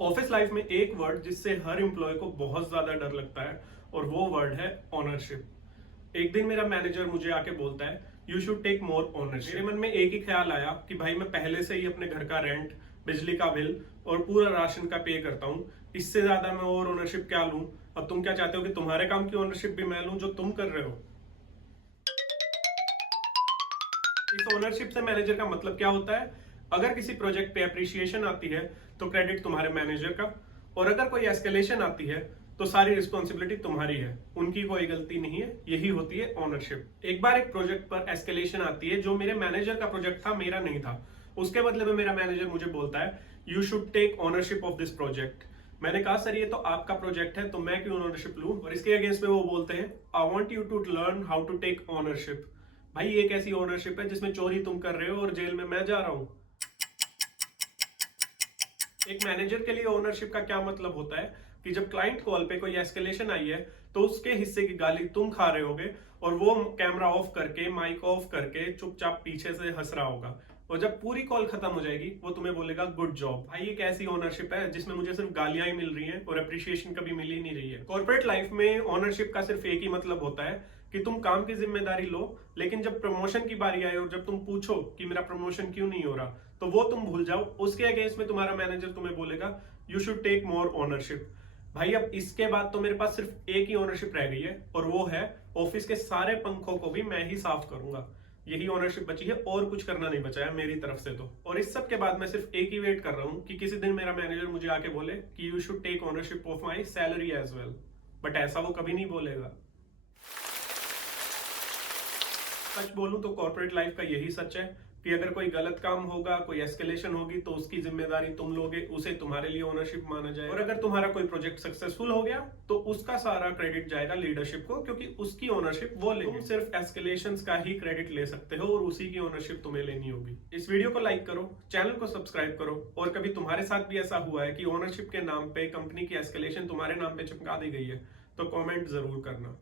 Office life में एक word जिससे हर एम्प्लॉय को बहुत ज्यादा डर लगता है और वो वर्ड है ओनरशिप। एक दिन मेरा मैनेजर मुझे आके बोलता है you should take more ownership. मेरे मन में एक ही ख्याल आया कि भाई मैं पहले से ही अपने घर का रेंट, बिजली का बिल और पूरा राशन का पे करता हूँ, इससे ज्यादा मैं और ओनरशिप क्या लूं। अब तुम क्या चाहते हो कि तुम्हारे काम की ओनरशिप भी मैं लूं जो तुम कर रहे हो। इस ओनरशिप से मैनेजर का मतलब क्या होता है? अगर किसी प्रोजेक्ट पे अप्रिसिएशन आती है तो क्रेडिट तुम्हारे मैनेजर का, और अगर कोई एस्केलेशन आती है तो सारी रिस्पॉन्सिबिलिटी तुम्हारी है, उनकी कोई गलती नहीं है। यही होती है ओनरशिप। एक बार एक प्रोजेक्ट पर एस्केलेशन आती है जो मेरे मैनेजर का प्रोजेक्ट था, मेरा नहीं था। उसके बदले में मेरा मैनेजर मुझे बोलता है you should take ownership of this project. मैंने कहा सर ये तो आपका प्रोजेक्ट है तो मैं क्यों ओनरशिप लूं? और इसके अगेंस्ट में वो बोलते हैं I want you to learn how to take ownership. भाई ये कैसी ओनरशिप है जिसमें चोरी तुम कर रहे हो और जेल में मैं जा रहा हूं। एक मैनेजर के लिए ओनरशिप का क्या मतलब होता है कि जब क्लाइंट कॉल पे कोई एस्केलेशन आई है तो उसके हिस्से की गाली तुम खा रहे होगे और वो कैमरा ऑफ करके, माइक ऑफ करके चुपचाप पीछे से हंस रहा होगा, और जब पूरी कॉल खत्म हो जाएगी वो तुम्हें बोलेगा गुड जॉब। भाई ये कैसी ओनरशिप है जिसमें मुझे सिर्फ गालियां ही मिल रही हैं और अप्रिशिएशन कभी मिल ही नहीं रही है। कॉर्पोरेट लाइफ में ओनरशिप का सिर्फ एक ही मतलब होता है कि तुम काम की जिम्मेदारी लो, लेकिन जब प्रमोशन की बारी आए और जब तुम पूछो कि मेरा प्रमोशन क्यों नहीं हो रहा तो वो तुम भूल जाओ। उसके अगेंस्ट में तुम्हारा मैनेजर तुम्हें बोलेगा you should take more ownership. भाई अब इसके बाद तो मेरे पास सिर्फ एक ही ओनरशिप रह गई है और वो है ऑफिस के सारे पंखों को भी मैं ही साफ करूंगा। यही ओनरशिप बची है और कुछ करना नहीं बचा है मेरी तरफ से तो। और इस सब के बाद मैं सिर्फ एक ही वेट कर रहा हूं कि किसी दिन मेरा मैनेजर मुझे आके बोले कि you should take ownership of my salary as well. But ऐसा वो कभी नहीं बोलेगा। सच बोलूं तो कॉर्पोरेट लाइफ का यही सच है कि अगर कोई गलत काम होगा, कोई एस्केलेशन होगी तो उसकी जिम्मेदारी तुम लोगे, उसे तुम्हारे लिए ओनरशिप माना जाएगा। और अगर तुम्हारा कोई प्रोजेक्ट सक्सेसफुल हो गया तो उसका सारा क्रेडिट जाएगा लीडरशिप को, क्योंकि उसकी ओनरशिप वो लेंगे। तुम सिर्फ एस्केलेशंस का ही क्रेडिट ले सकते हो और उसी की ओनरशिप तुम्हें लेनी होगी। इस वीडियो को लाइक करो, चैनल को सब्सक्राइब करो, और कभी तुम्हारे साथ भी ऐसा हुआ है कि ओनरशिप के नाम पे कंपनी की एस्केलेशन तुम्हारे नाम पे चिपका दी गई है तो कॉमेंट जरूर करना।